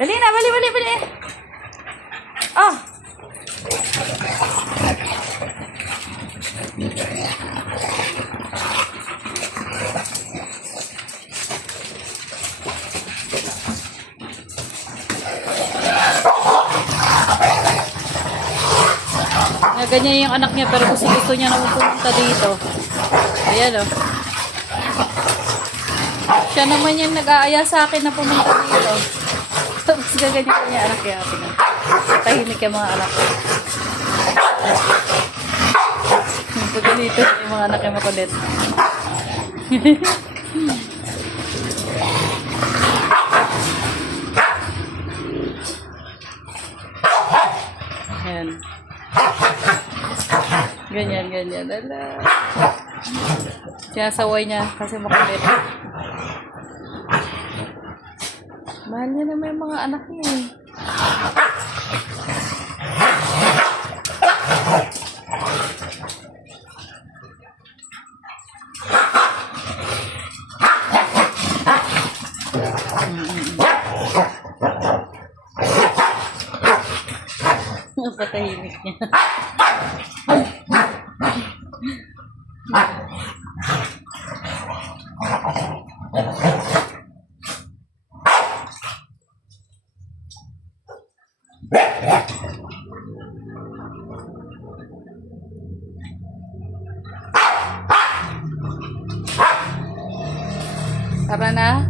Dali na, bali. Oh. Ganyan yung anak niya pero gusto niya na pumunta dito. Ayan o. Siya naman yung nag-aaya sa akin na pumunta dito. Tapos gaganyan niya anak niya. Tahimik yung mga anak ko. Pag ganito yung mga anak niya makulit. Ayan. Ganyan. Ala. Sinasaway niya kasi makulit. Mahal niya naman yung mga anak niya eh. Patahimik niya. Tara na.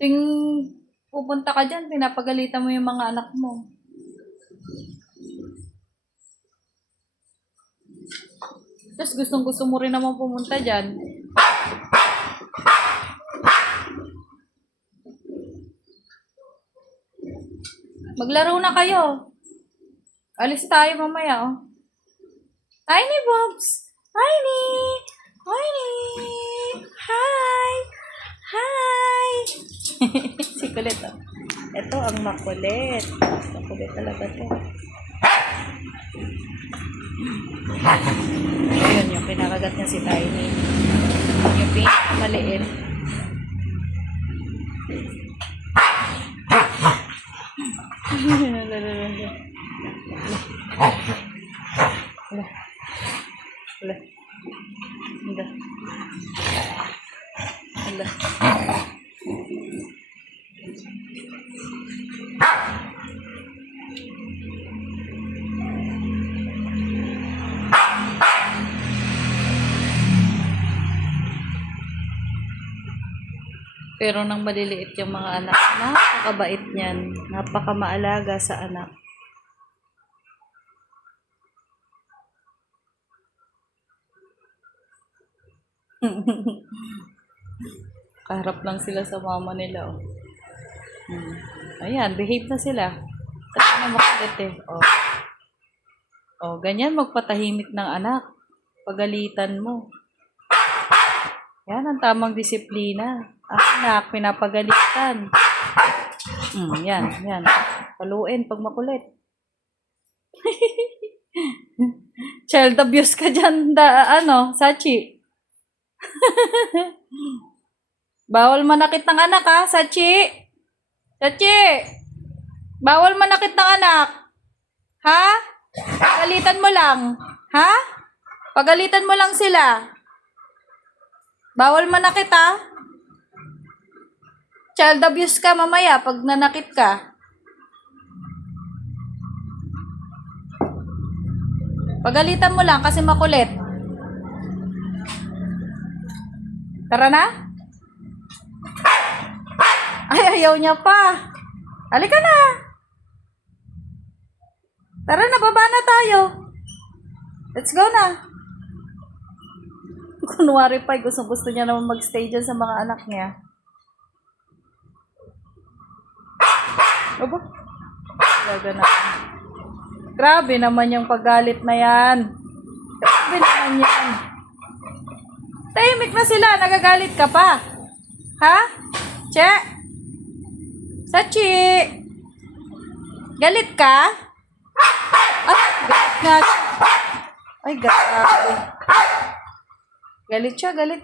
Ting pupunta ka dyan, pinapagalitan mo yung mga anak mo. Tapos gusto mo rin naman pumunta dyan. Maglaro na kayo. Alis tayo mamaya, oh. Tiny Bobs! Tiny! Hi! Si kulit, oh. Ito ang makulit. Makulit talaga to. Ayun, yung pinakagat niya si Tiny. Yung pinakamaliit. Pero nang maliliit yung mga anak, napakabait niyan. Napakamaalaga sa anak. Kaharap lang sila sa mama nila, oh. Ayan, behave na sila. Sabi na makulit eh. Oh, ganyan magpatahimik ng anak. Pagalitan mo. Yan ang tamang disiplina. Anak, pinapagalitan. Yan. Paluin pag makulit. Child abuse ka dyan, Sachi. Bawal manakit ng anak, ha, Sachi. Bawal manakit ng anak. Ha? Pagalitan mo lang. Ha? Pagalitan mo lang sila. Bawal manakit, ha? Child abuse ka mamaya pag nanakit ka. Pagalitan mo lang kasi makulit. Tara na? Ay, ayaw niya pa. Halika na. Tara na, baba na tayo. Let's go na. Kunwari pa, gusto niya naman mag-stay dyan sa mga anak niya. Aba. Grabe naman yung paggalit na yan. Grabe naman yan. Tahimik na sila, nagagalit ka pa. Ha? Che? Sachi? Galit ka? Ah, galit nga. Ay, grabe. Galit siya, galit.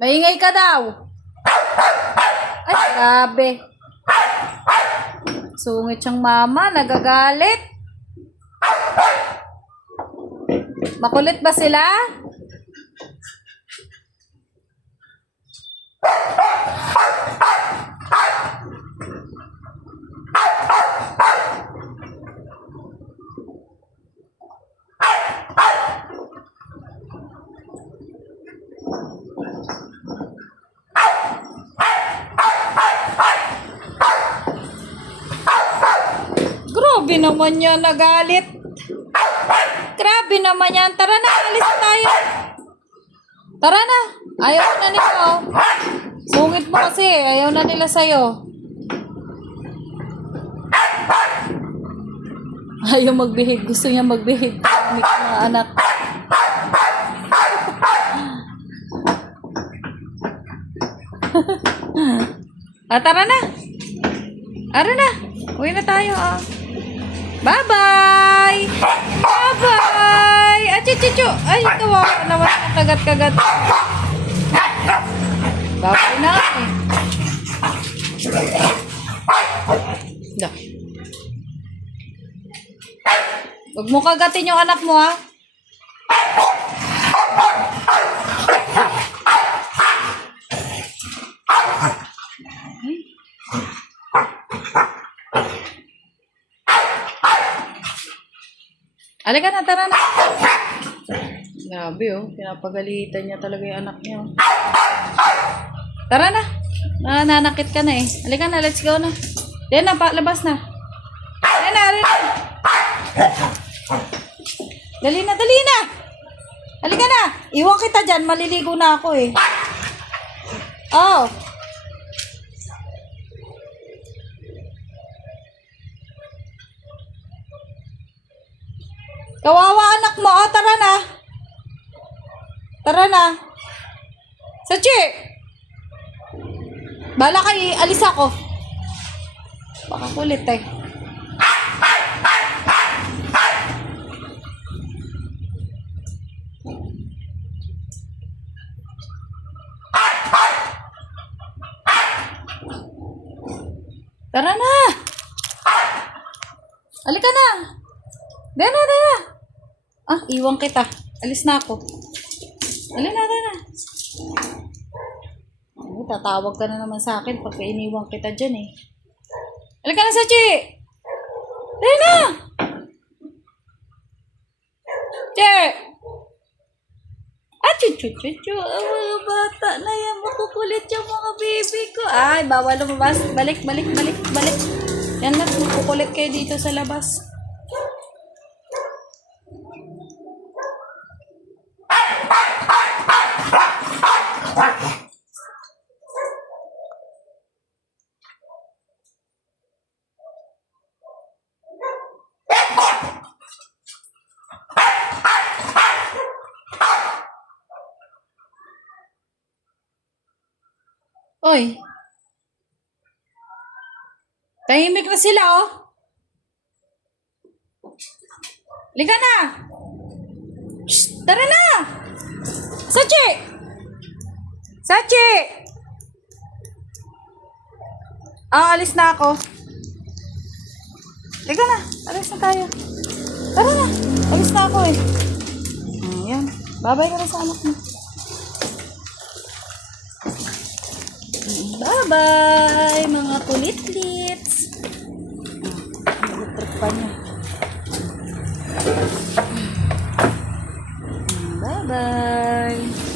Maingay ka daw. Ay, grabe. Sungit siyang mama, nagagalit. Makulit ba sila? Grabe naman yan, nagalit. Grabe naman yan. Tara na, alis na tayo. Tara na. Ayaw na nila. Sungit mo kasi. Ayaw na nila sa'yo. Ayaw magbihig. Gusto niya magbihig. May mga anak. Tara na. Tara na. Uwi na tayo. Bye-bye! Bye-bye! Achichichu! Ay, kawawa naman ang kagat-kagat. Bye-bye na eh. Da. Huwag mo kagatin yung anak mo, ha? Halika na, tara na. Grabe oh, pinapagalitan niya talaga yung anak niya. Tara na. Nananakit ka na eh. Halika na, let's go na. Diyan na, labas na. Dali na, dali na. Dali na, dali na. Halika na. Iwan kita dyan, maliligo na ako eh. Oh. Kawawa anak mo. Oh, tara na. Tara na. Sachi! Bala ka, alis ako. Baka kulit eh. Tara na. Halika na. Dana. Ah, iwan kita. Alis na ako. Dali na. Oh, tatawag ka na naman sa akin pagka iniwan kita dyan eh. Halika na, Sachi! Dali na! Che! Ah, chuchu. Ang mga bata na yan. Makukulit yung mga baby ko. Ay, bawal lumabas. Balik. Yan lang, makukulit kayo dito sa labas. Oy. Tahimik na sila, oh. Liga na. Shh, tara na. Sachi! Alis na ako. Liga na. Alis na tayo. Tara na. Alis na ako eh. Ayan. Bye-bye ka na sa anak mo. Bye-bye, mga kulitlits. Trip pa niya. Bye-bye.